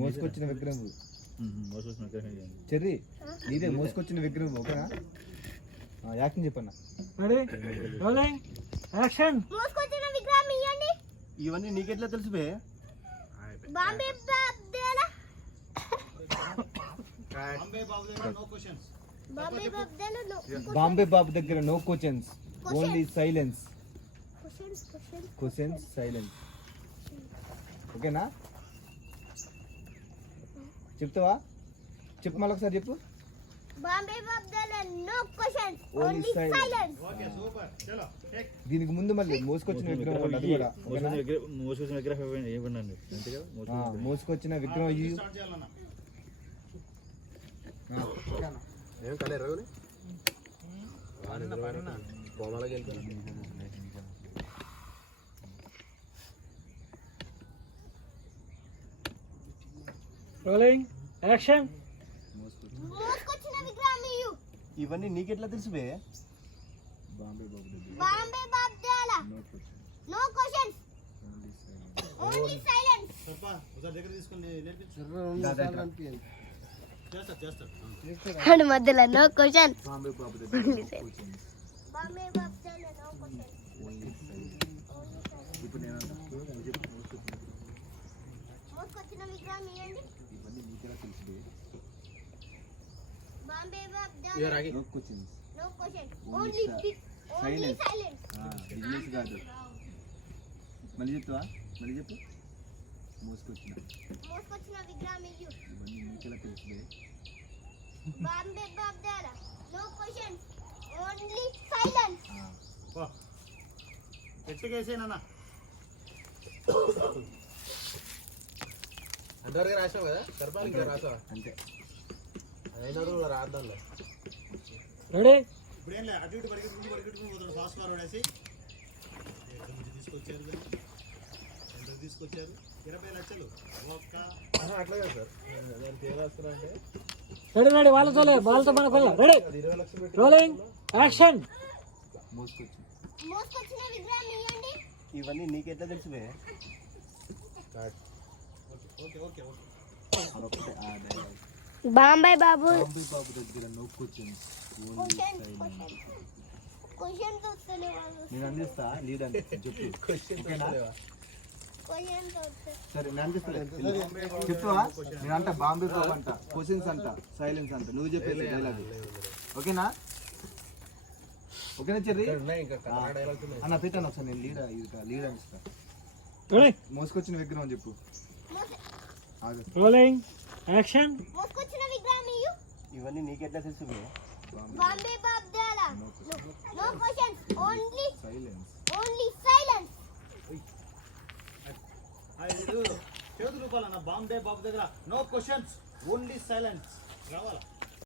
మోసుకొచ్చిన విగ్రహం చెర్రీ నీదే మోసుకొచ్చిన విగ్రహం ఓకేనా? యాక్షన్ చెప్పన్నా. ఇవన్నీ నీకెట్లా తెలుసు బే? బాంబే బాబు దగ్గర no questions, only silence. Questions silence ఓకేనా? చెప్తావా? చెప్పు మళ్ళీ ఒకసారి చెప్పు. దీనికి ముందు మళ్ళీ మోసుకొచ్చిన విగ్రహం అది కూడా మోసుకొచ్చిన విగ్రహం రోలింగ్ యాక్షన్. ఇవన్నీ నీకెట్లా తెలుసు బే? బాంబే బాబు మధ్యలో నో క్వశ్చన్. బాంబే బాబు ఇప్పుడు నేను ఇవన్నీ నీకెలా తెలుసు? బిజినెస్ కాదు. మళ్ళీ చెప్తావా? మళ్ళీ చెప్పు. మోసుకొచ్చిన విగ్రహం ఇవన్నీ నీకెలా తెలుసు? అందరికీ రాసావు కదా, సరిపాలి ఇంకా రాసావా? అంతే. అయినా రాద్దాంలే. రెడీ? ఇప్పుడేం లేదు, అటు ఇటు పరిగెట్టుకుని ఫాస్ట్ ఫార్వర్డ్ వేసి తీసుకొచ్చారు 20 లక్షలు ఒక్క అట్లా కదా సార్. దానికి ఏం రాస్తారంటే రెడీ వాళ్ళతో మన కొల్ల. రెడీ 20 లక్షలు రోలింగ్ యాక్షన్. ఇవన్నీ నీకెట్లా తెలుసు బే? బాంబే బాబు దగ్గర నో క్వశ్చన్స్, నేను అందిస్తా లీడ్ అని చెప్పు. సరే నేను అందిస్తా. చెప్తావా? నేను అంట బాంబే బాబు అంట, క్వశ్చన్స్ అంట, సైలెన్స్ అంట. నువ్వు చెప్పేసి డైలాగ్ ఓకేనా? ఓకేనా చెర్రీ? అన్న పెట్టాను ఒకసారి. నేను లీడ్ అనిస్తా. మోసుకొచ్చిన విగ్రహం చెప్పు. Rolling action. ఇవన్నీ నీకెట్లా తెలుసు బే? చేతులు రూపాయలన్న బాంబే బాబు దగ్గర నో క్వశ్చన్స్ ఓన్లీ సైలెన్స్. రావాలా?